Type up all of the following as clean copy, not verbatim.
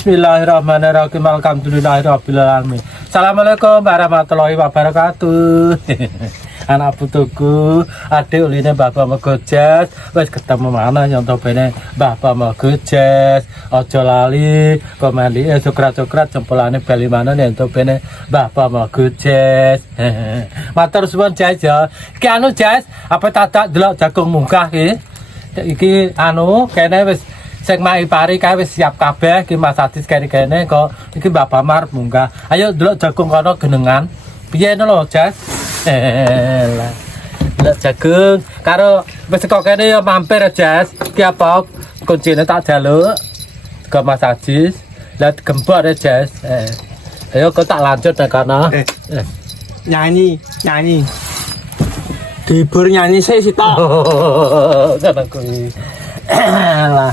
Bismillahirrahmanirrahim. Alhamdulillahirabbil alamin. Assalamualaikum warahmatullahi wabarakatuh. Anak putuku, adik uline Bapak Megojas, wis ketemu mana nyontopene Bapak Megojas. Aja lali pemeli cokrat-cokrat jempolane bali mana nyontopene Bapak Megojas. Matur suwun Jas ya. Iki anu Jas, apa tak delok jagung munggah iki. Iki anu kene wis sing mai pari kae wis siap kabeh iki Mas Adis kene kok iki Bapak Mar munggah. Ayo delok jagung kono genengan. Piye lho, Jas? Lah. Delok jagung karo wis kok kene ya mampir Jas. Ki apa kuncine tak jaluk ke Mas Adis. Lah gembok ya Jas. Ayo kok tak lanjut nang kono. Nyanyi. Dihibur nyanyi sih tok. Ngono kuwi. Lah.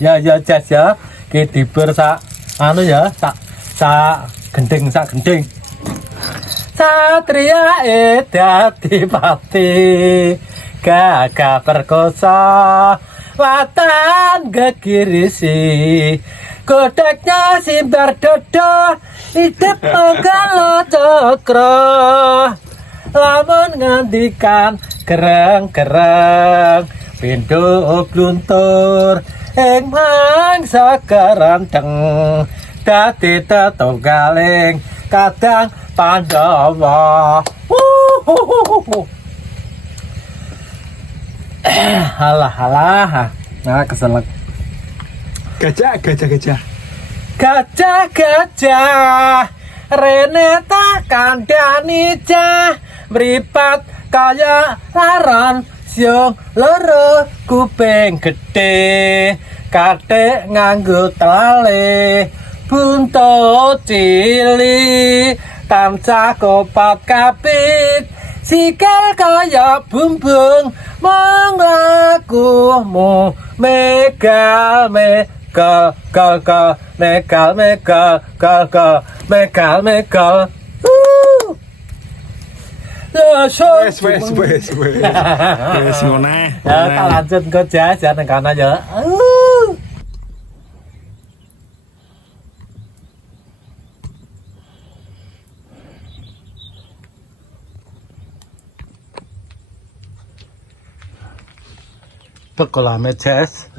Ya Jas ya, ki dibur sak anu ya, sak gending. Satria dadi pati, gagah perkosa, watan gegirisi, kodeknya simbar dodo, hidup menggalo cokro, lamun ngendikan gereng pintu bluntur ing mangsa keranteng dadi tetunggaling kadang Pandhawa. Halah. Nah keselak. Gajah. Gajah rene tak kandhani cah mripat kaya laron siung loro kuping gedhe kathik nganggo telale buntut cili tancah kopat kapit sikil kaya bumbung monglakumu megal Wes ngono. Ya tak lanjut ke Jas nang kana ya. Pekolame Jas.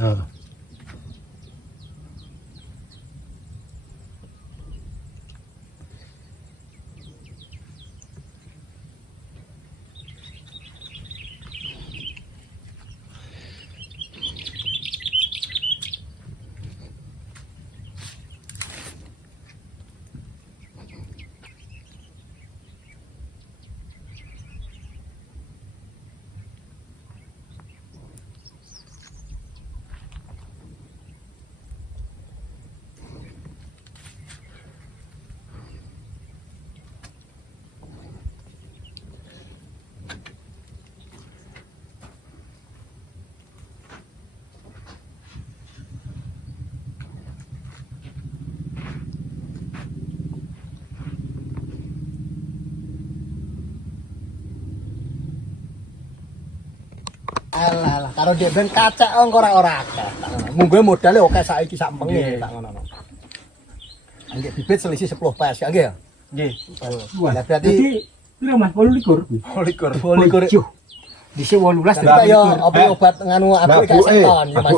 Alah, karo dhek ben kacek ora akeh. Munggo modale oke saiki sak menge tak ngono. Nggih bibit selisih 10 PS ya nggih ya? Nggih. Lah berarti pira Mas 28. 28. Dhisik 18 Lah ya obat nganu aku gak seton ya Mas.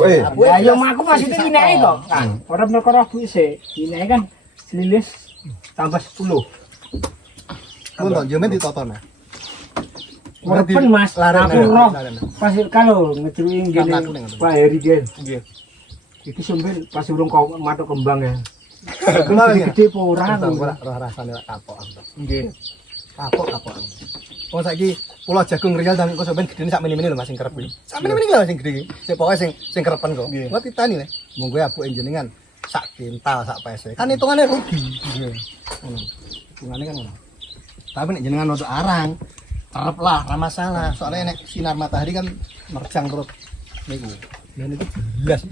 Ayo aku maksudnya dinaik kok. Ora perkara aku sik. Dinaik kan selilis tambah 10. Mun to yo men ditoton. Walaupun Mas, aku roh pas kalau ngecruing gini Pak Heri gen. Nggih. Iki sampean pas urung kok matuk kembang ya. Gede apa ora roh rasane lak kapok. Nggih. Kapok. Wong saiki pulau jagung real dan kok sampean gedene sak mini-mini lho Mas sing kerep iki. Sak mini-mini lho sing gedhe iki. Sing pokoke sing kerepen kok. Kuwi titani le. Monggo abuke jenengan sak kintal sak pese. Kan hitungane rugi. Nggih. Ngono. Hitungane kan ngono. Tapi nek jenengan untuk arang terep lah, ora masalah. Soalnya nek sinar matahari kan nerjang terus niku. Dan itu belas.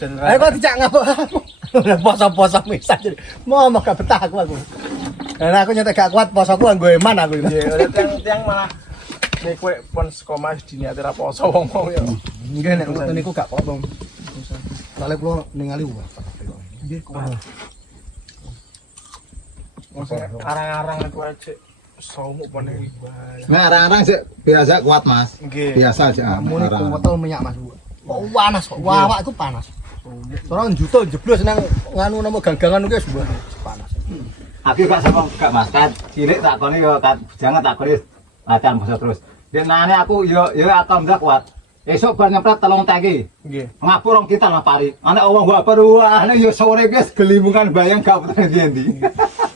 Ayo kok dijak ngapa? Poso-poso misah jadi. Mau gak betah aku. Dan aku nyetek gak kuat posoku nggo eman aku. Nggih, tiang malah nek kowe pon saka Mas diniati ra poso wong-wong ya. Nggih nek niku gak apa-apa. Soalnya kula ningali wae. Nggih, Arang-arang itu aja. Somuk panen Nah, arang-arang sih biasa kuat, Mas. Nggih. Biasa aja. muni arang. botol minyak Mas. Kok panas kok. Wawak itu panas. Soalnya juta jeblos nang nganu nama ganggangan itu wis panas. Aku gak sama gak Mas. Kan cilik tak koni yo kan jangan tak koni latihan basa terus. Denane aku yo atom dak kuat. Esok bar nyempret telung teki. Nggih. Ngapur rong kita lah pari. Ana wong gua wah yo sore guys gelimungan bayang gak putar endi.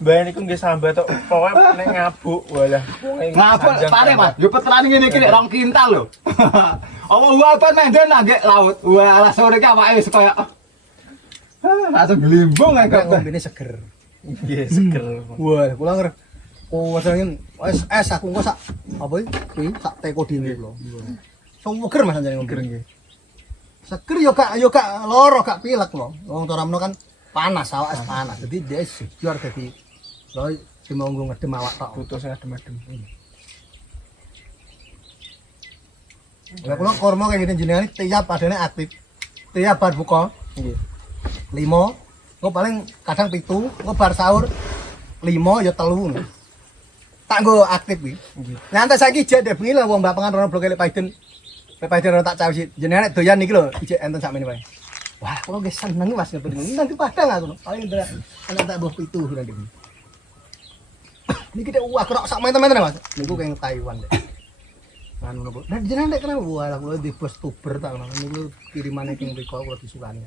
Bae niku nggih sambat tok. Pokoke nek ngabuk walah. Ngapur pare Mas. Yo peteran ngene iki nek rong kintal lho. Wong gua apa menden nggih laut. Wah sore ki awake wis koyo langsung gelimbung Kok kok. ngombene seger. Nggih seger. Wah, kula nger. Oh, wasangin es aku engko sak apa iki? Sak teko dhewe kula. Seger Mas anjane ngombe. Nggih. Seger yo gak loro, gak pilek lho. Wong Toramno kan panas, awak panas. Jadi dia seger dadi lho cuma nggo ngedem awak tok. Butuh sing adem-adem. Lah kula kormo kaya ngene jenengan tiap padane aktif. Tiap bar buka Nggih. 5, engko paling kadang 7, engko bar sahur 5 ya 3. Tak nggo aktif iki. Nggih. Nanti saiki jek ndek bengi lah wong Mbak Pangan rono blok elek Paiden. Lek Paiden tak cawisi. Jenengan nek doyan niki lho, ijek enten sakmene wae. Wah, kula nggih seneng Mas ngeten iki. Nanti padang aku. Paling ndak ana tak mbah 7 nanti. Niki dek wah kerok sak menten-menten Mas. Niku keng Taiwan dek. Anu nopo. Nah jenengan nek kenapa wah lah kula di bos tuber tak ngono. Niku kirimane keng mriko kula disukani.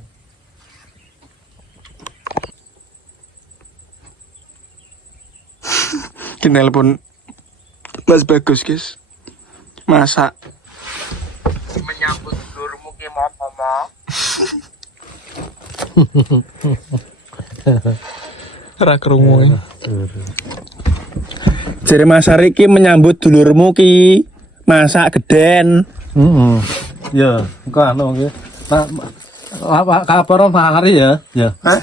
Kita telepon Mas Bagus guys, masak Menyambut dulurmu ki mopo-mo. ra krungu. Jare Mas Ari ki menyambut dulurmu ki masak geden. Ya, engko anu nggih. Apa kabar Mas Ari ya? Ya. Hah?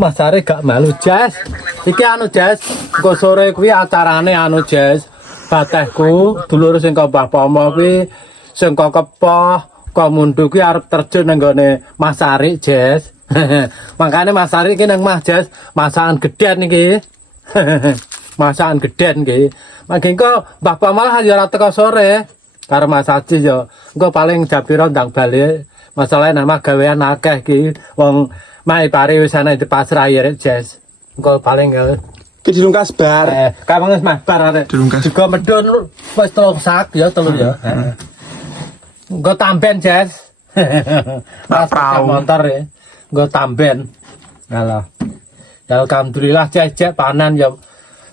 Mas Ari gak malu, Jas. Iki anu Jas, engko sore kuwi acarane anu Jas. Batehku dulur sing kok Mbah Pomo kuwi sing kok kepoh, kok mundu kuwi arep terjun nang gone Mas Ari, Jas. Makane Mas Ari iki nang Mas Jas, masakan gedhen iki. Masakan gedhen iki. Mangke engko Mbah Pomo lah ya ora teko sore. Karo Mas Aji yo, engko paling jam pira ndang bali. Masalahe nang gawean akeh iki wong Mai pare wis ana di pasrah ya rek Jas. Engko paling Ki dilung kasbar. kapan wis mabar arek. Dilungkas. Juga medun wis 3 sak ya 3 ya. Engko tamben Jas. Pas prau. motor ya. Engko tamben. Alah. Ya alhamdulillah Jas panan ya.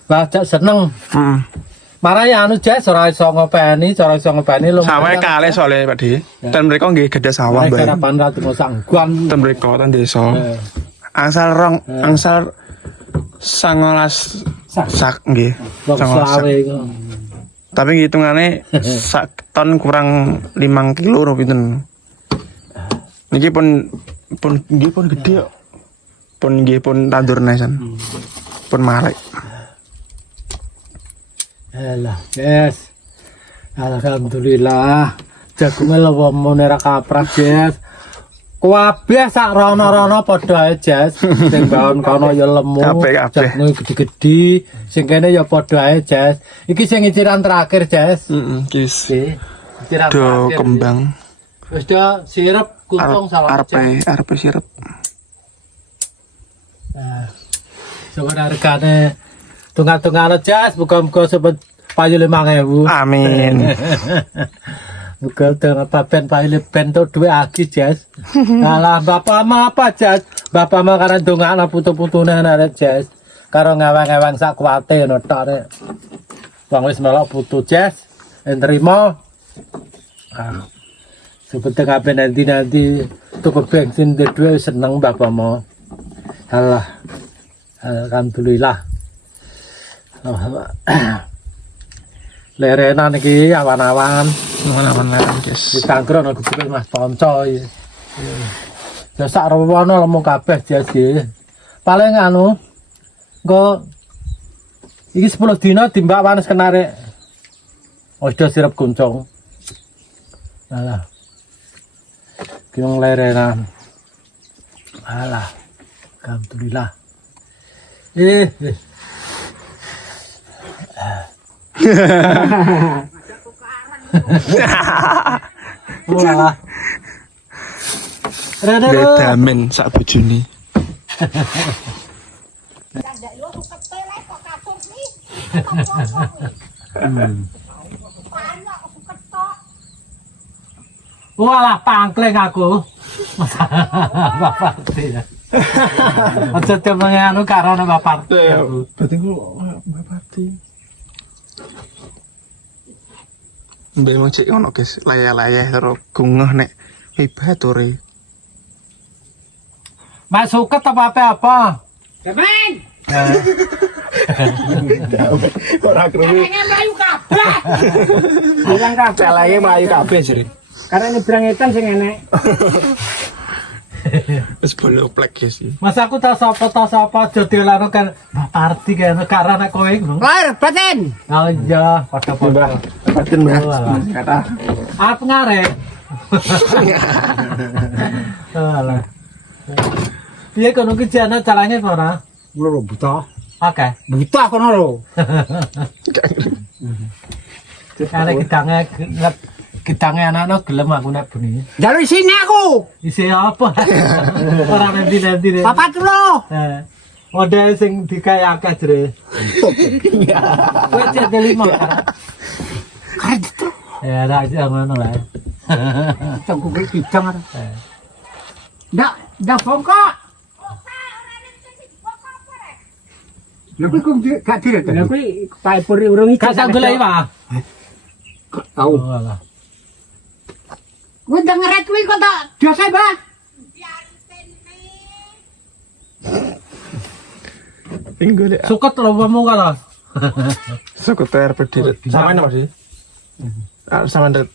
Lah Jas seneng. Heeh. Marai anu Jas ora iso ngopeni, cara iso ngopeni lho. Sawah kalih soalnya Pak Di. Dan mereka nggih gede sawah, Mbak. Sarapan ra temu sangguan. Dan mereka ten desa. Angsal 19 sak nggih. Wong 19 sak. selawe iku. Tapi hitungane sak ton kurang 5 kilo lho pinten. Niki pun nggih pun gede kok. Pun nggih pun tandur nesan. Pun marek. Alah, Jas. Alhamdulillah. Jagunge lho monera kaprak, Jas. Kabeh sak rono-rono padha ae, Jas. Sing baon kono ya lemu. Kabeh. Jagunge gede-gede, sing kene ya padha ae, Jas. Iki sing iciran terakhir, Jas. Heeh, guys. Iki iciran Do terakhir. kembang. Wis do sirup kuntung salah. Arep sirup. Nah, sebenarnya hargane tunggal-tunggal Jas, muga-muga sebut payu 5.000. Amin. Muga ternyata ben payu ben tuh duwe agi Jas. Alah bapak mah apa Jas? Bapak mah karena dongakno putu-putune arek Jas. Karo ngewang-ngewang sak kuwate ngono tok rek. Wong wis melok putu Jas, nrimo. Sebetulnya apa nanti tuku bensin di duwe seneng bapak mau. Alah, alhamdulillah. Lerenan iki awan-awan Awan-awan larang, guys. ditangkro nang gubuk Mas Ponco iki. Ya sak rowono lemu kabeh Jas iki. Paling anu engko iki 10 dina timbak panes kenare. Ojo sirup kuncung. Alah. Ki wong lerenan. Alah. Alhamdulillah. Eh. Wah. Rada. Bedamen sak bojone. Walah pangkleng aku. Bapak ya. Aja temene anu karo bapak. Berarti ku Bapati. Mbak emang cek ono guys, layah-layah karo gungah nek hebat ore. Mak suket apa? Temen. Ora krungu. Pengen melayu kabeh. Bilang kabeh. Calaye mlayu kabeh jere. Karena ini brangetan sing enek. Wis boloplek guys. Mas aku tak sapa jodelano kan Baparti kan karena kowe ngono. Lahir batin. Oh iya, padha-padha. Batin Mbah. Kata. Apa ngarep? Alah. Piye kono ki jane carane ora? Lho buta. Oke. Buta kono lho. Ana kitange anak-anak gelem aku nek bengi. Jalur sini aku. Isi apa? Ora nanti deh. Papat lo. Model sing dikayake jere. Kowe cek lima. Karet itu. Ya ra ngono lah. Tunggu ke kidang. Ndak bongkok. Lha kuwi gak dire to. Lha kuwi pae puri urung iki. Kata golek Pak. Tahu. Walah. Kuwi dengeret kuwi kok tak dosa, Mbah. Pinggul ya. Suket lho wemu kala. Sekitar berdiri. Sama ini masih. Sama ndak.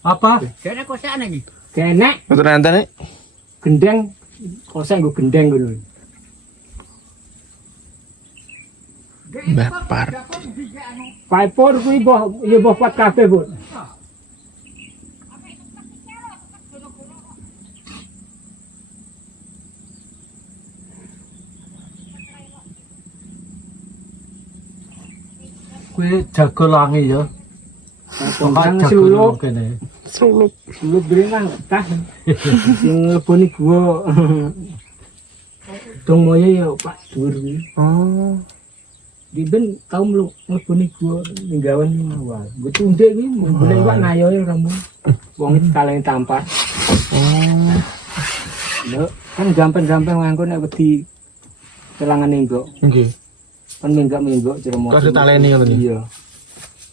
Apa? Kene kosan iki. Kene Betul nanti nih. gendeng kosan nggo gendeng ngono. Bapar. Pae pur kuwi boh ya boh kuat kabeh, Bu. Kuwi jago langi ya. Kang suluk, kene. Suluk. suluk brenang tah. Sing leboni gua. Dong moyo ya Pak Dur kuwi. Oh. Di ben tau mleboni gua ninggawan awal. Gua tundek kuwi mulai Pak nayoe ora mu. Wong iki kaleng tampar. Oh. Lho, kan gampang-gampang nganggo nek wedi kelangan enggok. Nggih. Kan menggak-menggok cermo. Terus ditaleni ngono iki. Iya.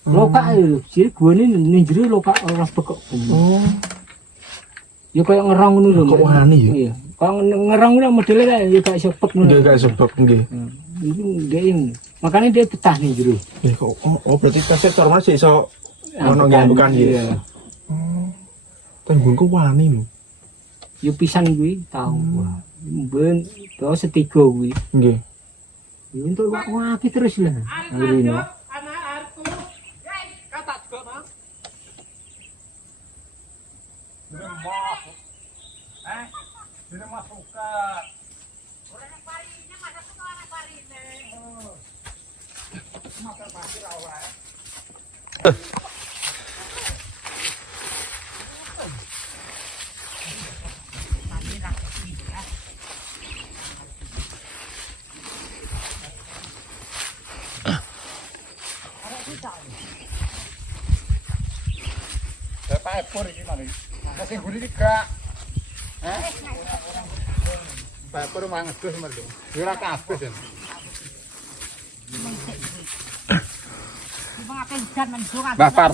Lokak lho, jadi gua ini ning jero lokak ora bekok. Oh. Ya kayak ngerong ngono lho. Kok wani ya? Iya. Kalau ngerong ngono modele ya gak iso pek ngono. Nggih gak sebab nggih. Itu dia ini. Makanya dia betah nih jero. Kok oh berarti kaset tor masih iso ono nggih bukan Iya. ya. Tanggungku wani lho. Ya pisan kuwi tau. Ben to setiga kuwi. Nggih. Ya untuk wapi terus lah. Ngrino.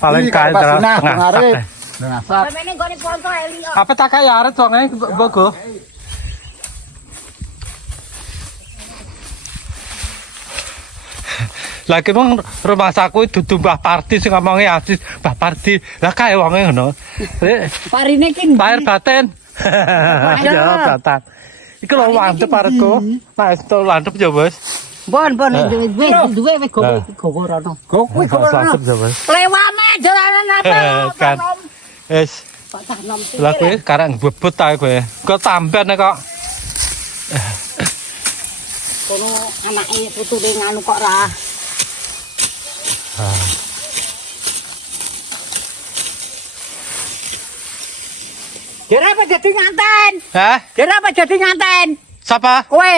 Paling kae ngarep. Nah, Apa tak kaya arep songe bogo. Lagi mong rumah saku dudu Mbah Parti sing ngomongi Asis Mbah Parti. Lah kae wonge ngono. parine ki Bayar baten. Ya baten. Iku lho wantep arepku. Mas to lantep ya, Bos. Bon duwe gowo rono. Kuwi gowo rono. Ya, Bos. Lewane jalanan apa? Kan. Wis. Lah kowe sekarang bebet ta kowe. Kok sampean kok Kono anake putune nganu kok ra. Kira apa jadi nganten? Hah? Kira apa jadi nganten? Siapa? Kowe.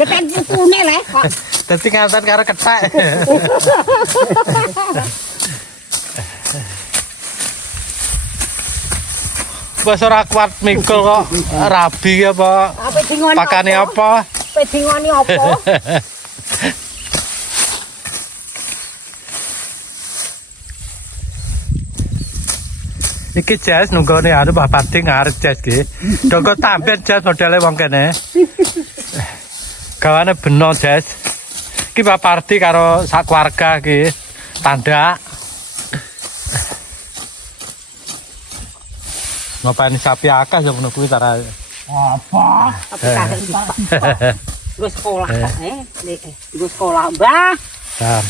Keten putune le kok. Dadi nganten karo kethek. Wes ora kuat mikul kok rabi apa? Apa dingoni? Pakane apa? Apa dingoni apa? Iki jas nunggone anu Mbah Pati ngarep jas ki. Dongko tampil jas modele wong kene. Gawane beno jas. Iki Mbah Pati karo sak keluarga ki. Tanda. Ngopeni sapi akeh ya ngono kuwi cara. Apa? Tapi kadang Gue sekolah kok, gue sekolah, Mbah. Nah.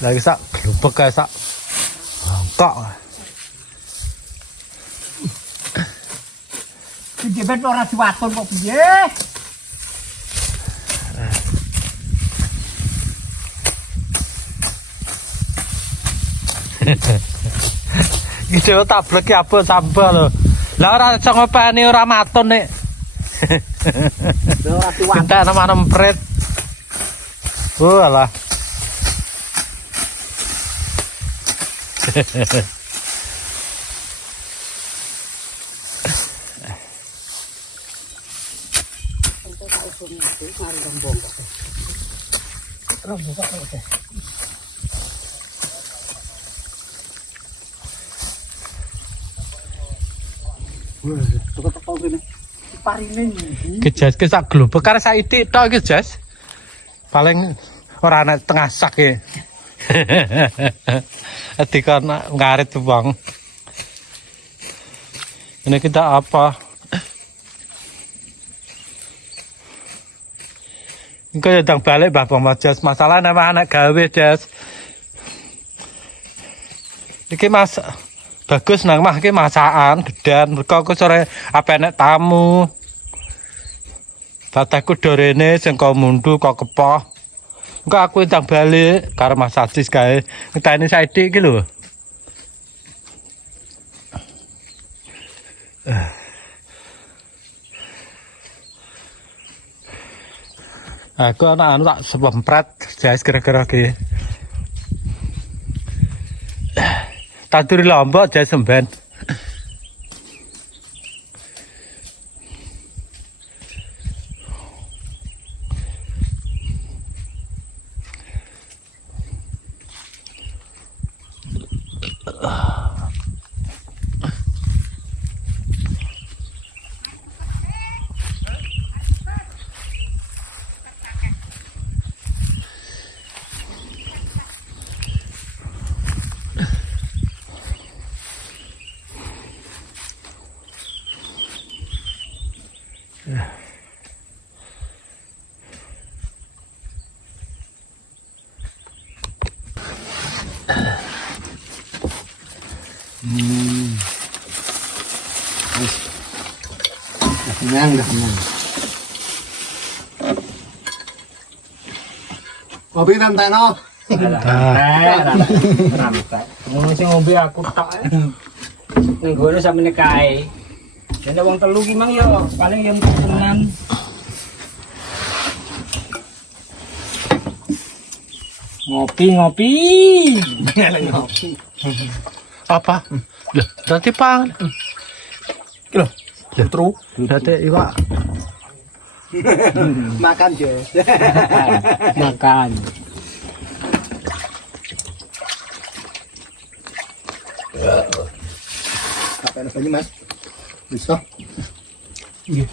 Lagi sak glubek kae sak. Kok. Iki ben ora diwaton kok piye? Iki tablek ki apa sambal lho. Lah ora iso ngopeni ora matun nek. Ora diwaton. Entek nama empret. Oh alah. Kejas ke sak globek karena saiki tok iki jas. Paling ora ana tengah sak e. Etika ngarit bang. Ini kita apa? Engko ndang balik Mbah Pomo jas masalah nama anak gawe jas. Iki mas bagus nang mah iki masakan gedan mergo aku sore apa enek tamu. Bataku dorene sing kok mundu kok kepoh. Engko aku ndang balik karo Mas Aziz kae. Ngenteni saiki iki lho. Aku anu tak sepempret jas kira-kira ki. Tanduri lombok jas semben. Kenyang dah kenyang. Kopi ranteno. Ngono sing ngombe aku tok. Ning gone sampe kae. Dene wong telu ki mang yo paling yo tenan. Ngopi. Apa? Lah, nanti pang. Lho, terus dadi iwak. Makan je. Makan. Apa ini Mas? Bisa. Iya.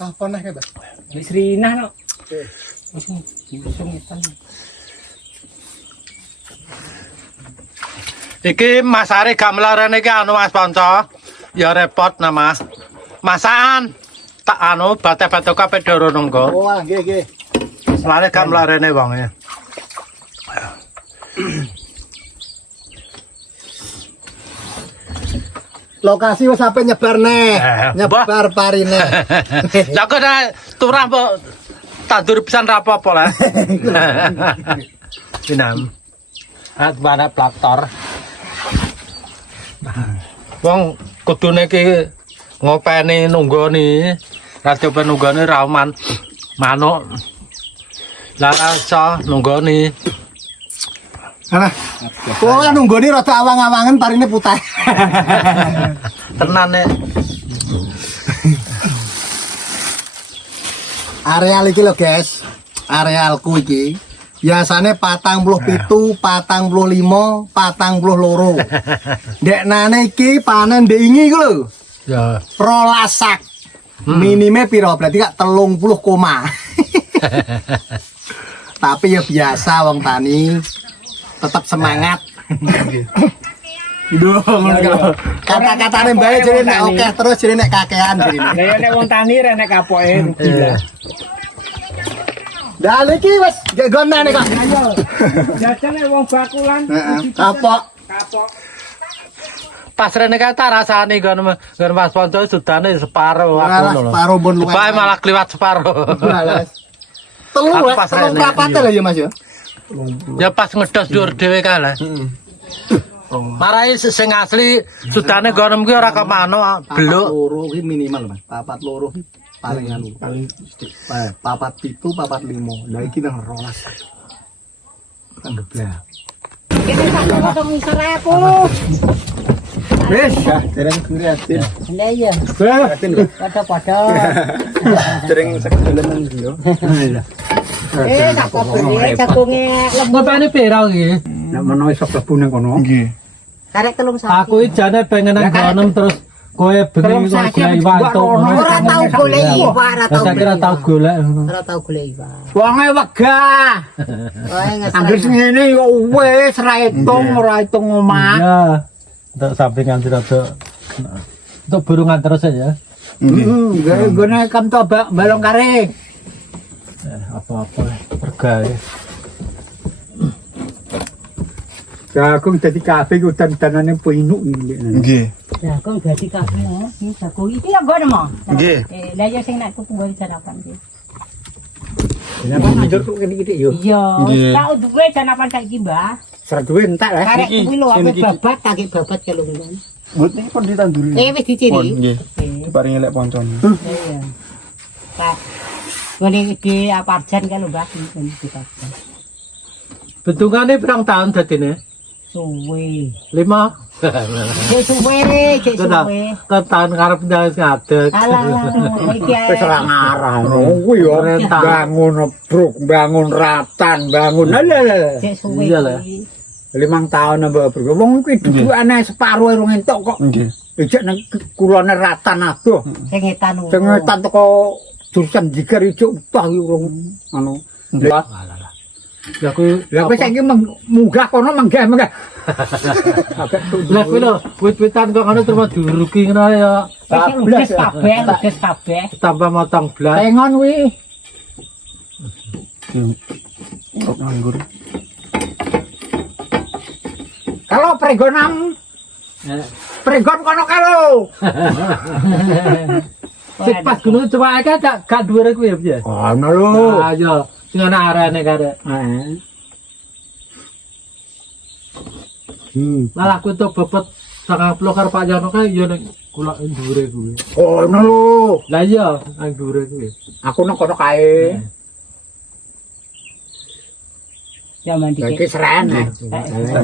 Apa nih, Mas? Wis rinah no. Wis ngitan. Iki masare gamelan iki anu Mas Ponco. Ya repot nama. Masakan tak anu bate-bate kabeh doro nunggu. Oh, nggih nggih. Lare gamelarene wong ya. Lokasi wis sampe nyebar neh. Nyebar parine. Lah kok turah mbok tandur pisan ra apa-apa lah. Pinam. Mana plaktor. Wong kudune iki ngopeni nunggoni. Ra coba nunggoni rauman manuk. Lah iso nunggoni. Ana. Kok nunggoni rada awang-awangen parine putih. Tenan nek. Areal iki lho, guys. Arealku iki biasane 47, 45, 42. Ndeknane iki panen ndingi iku lho. Ya. Prolasak. Minime piro? Berarti gak 30 koma. Tapi ya biasa wong tani tetap semangat. Duh, kata-katane bae jere nek oke terus jere nek kakean jere. Lah ya nek wong tani rek nek kapoke rugi lah. Dah iki wis gegona nek kok. Ayo. Jajane wong bakulan. Kapok. Kapok. Pas rene kata rasane nggon Mas Ponco sudane separo aku lho. Separo bon luwih. Bae malah kliwat separo. Balas. Telu Aku wes, pas telu rene. prapate lho ya Mas ya. Ya pas ngedos dhuwur dhewe kae lah. Marai sing asli sudane nggon kuwi ora kemano beluk. Loro iki minimal Mas. Papat loro iki paling anu. Papat pitu, papat limo. Lah iki nang 12. Kan geblek. Kene sak potong ngisor aku. Wis, dereng ngriatin. Lah iya. Padha-padha. Dereng sekedelan yo. Tak potong jagunge lembut. Ngopeni pira iki? Nek menawa iso klebu nang kono. Nggih. Karek telung sasi. Aku iki jane pengen nang gonem terus kowe bengi kowe golek iwak entuk. Ora tau golek iwak, ora tau. Saya kira tau golek. Ora tau golek iwak. Wonge wegah. Wae Angger sing ngene yo wis ra itung omah. Iya. Untuk sampingan rada untuk burungan terus ya. Heeh, gone kam to balong kare. Apa-apa pergawe. Jagung dadi kabeh udan-udanane pinuk iki. Nggih. jagung dadi kabeh iki jagung iki ya nggon mo. Nggih. Lah ya sing nek kuku gawe sarapan iki. Kenapa njur kok kene-kene yo? Iya, Nggih. tak duwe sarapan saiki, Mbah. Ser duwe entek lah. Karek kuwi lho aku babat tak babat karo ngene. Mbut niki pun ditanduri. Wis diciri. Nggih. Eh, Diparingi lek poncone. iya. Pak. Ngene iki aparjan kan lho, Mbah. Ngene dipakai. Bentukane pirang tahun dadine? Suwe. 5. Cek suwe. Kan tahun ngarep ndas ngadeg. Alah, iki ae. Wis ora ngarah. Kuwi yo bangun bruk, bangun ratan, bangun. Lha. Cek suwe. Iya lah. 5 tahun mbak bro. Wong kuwi dudukane separo urung entuk kok. Nggih. Ijek nang kulone ratan adoh. Sing etan. Sing etan teko jurusan jigar ijo utah urung anu. Lah Lah kuwi kowe saiki munggah kono menggah. Lah kuwi lho, wit-witan kok ngono terus dirugi ngono ya. Ludes kabeh. Tambah motong blas. Tengon kuwi. Kok nganggur. Kalau pregonam pregon kono kalau. Sik pas gunung coba ae gak dhuwure kuwi ya piye? Ono lho. Ah iya, sing ana arene kare. Heeh. Malah aku tuh bebet 90 karo Pak Yono kae ya ning kula dhuwure kuwi. Ono lho. Lah iya, nang dhuwure kuwi. Aku nang kono kae. Jaman Iki dikit. seren.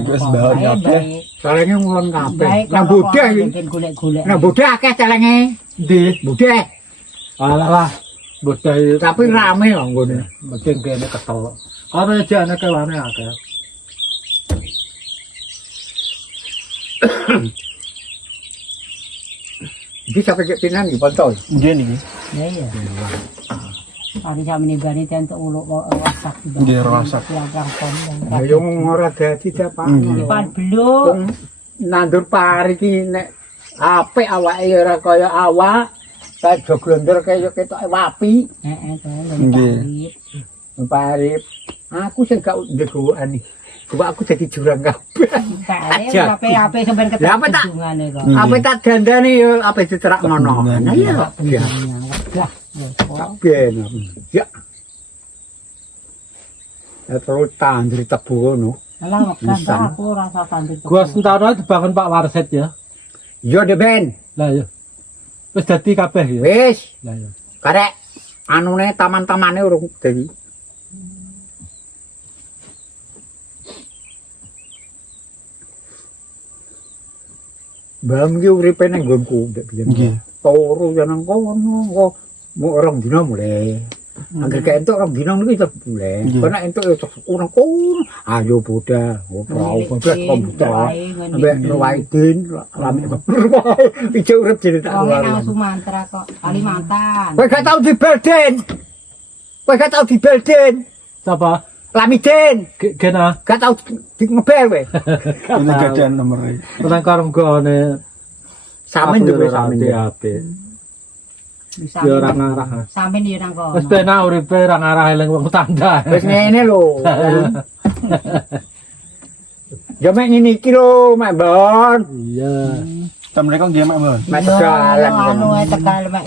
Wis bahan kabeh. Celenge ngulon kabeh. Nang bodeh iki. Golek-golek. Nang bodeh akeh celenge. Ndi? Bodeh. Alah lah. Bodai Tapi rame kok nggone. mungkin kene ketol. Ana jane kewane akeh. Iki sampe kek pinan iki pontol. Nggih niki. Ya iya. Hari sampe nibani tentu uluk wasak. Nggih, wasak. Ayo ora dadi ta Pak. Pan belum. Nandur pari ki nek apik awake ora kaya awak. Kayak joglonder kaya ketok wapi. Heeh, Nggih. Pari. Aku sing gak ndegokan iki. Coba aku jadi jurang kabeh. Aja. Ape sampean ketemu. Ya, apa tak? Hubungane kok. Apa tak dandani yo apa diterak ngono. Nah iya. Ya. Lah, Ben. Ya. Ya terus tandur tebu ngono. Alah wegah aku rasa tandur. Gua sentara dibangun Pak Warset ya. Yo de Ben. Lah ya. Wis dadi kabeh ya. Wis. Lah ya. Karek anune taman-tamane urung dadi. Bam ki uripe nang nggonku ndek biyen. Nggih. Turu ya nang kono kok mu orang dina mulai. Angger kaya entuk orang dina niku iso mulai. Kok nek entuk ya kurang kono. Ayo Buddha, ora bablas komputer. Ambek Ruwaidin lami ijo urip jeneng tak Wong nang luar. Sumatera kok, Kalimantan. Kowe gak tau dibelden. Kowe gak tau dibelden. Sapa? Lamiden. Kena Gak tau ngebel kowe. Ini gadean nomornya. tenang karo nggone Samen duwe samen. apik. Bisa. Ya ora ngarah. Sampeyan yo nang kono. Wis penak uripe ra ngarah eling wong tangga. Wis ngene lho. Ya mek ngene iki lho, Mak Bon. Iya. Tam mereka nggih mak, Mbak. Mek jalan. Anu ae Tegal mek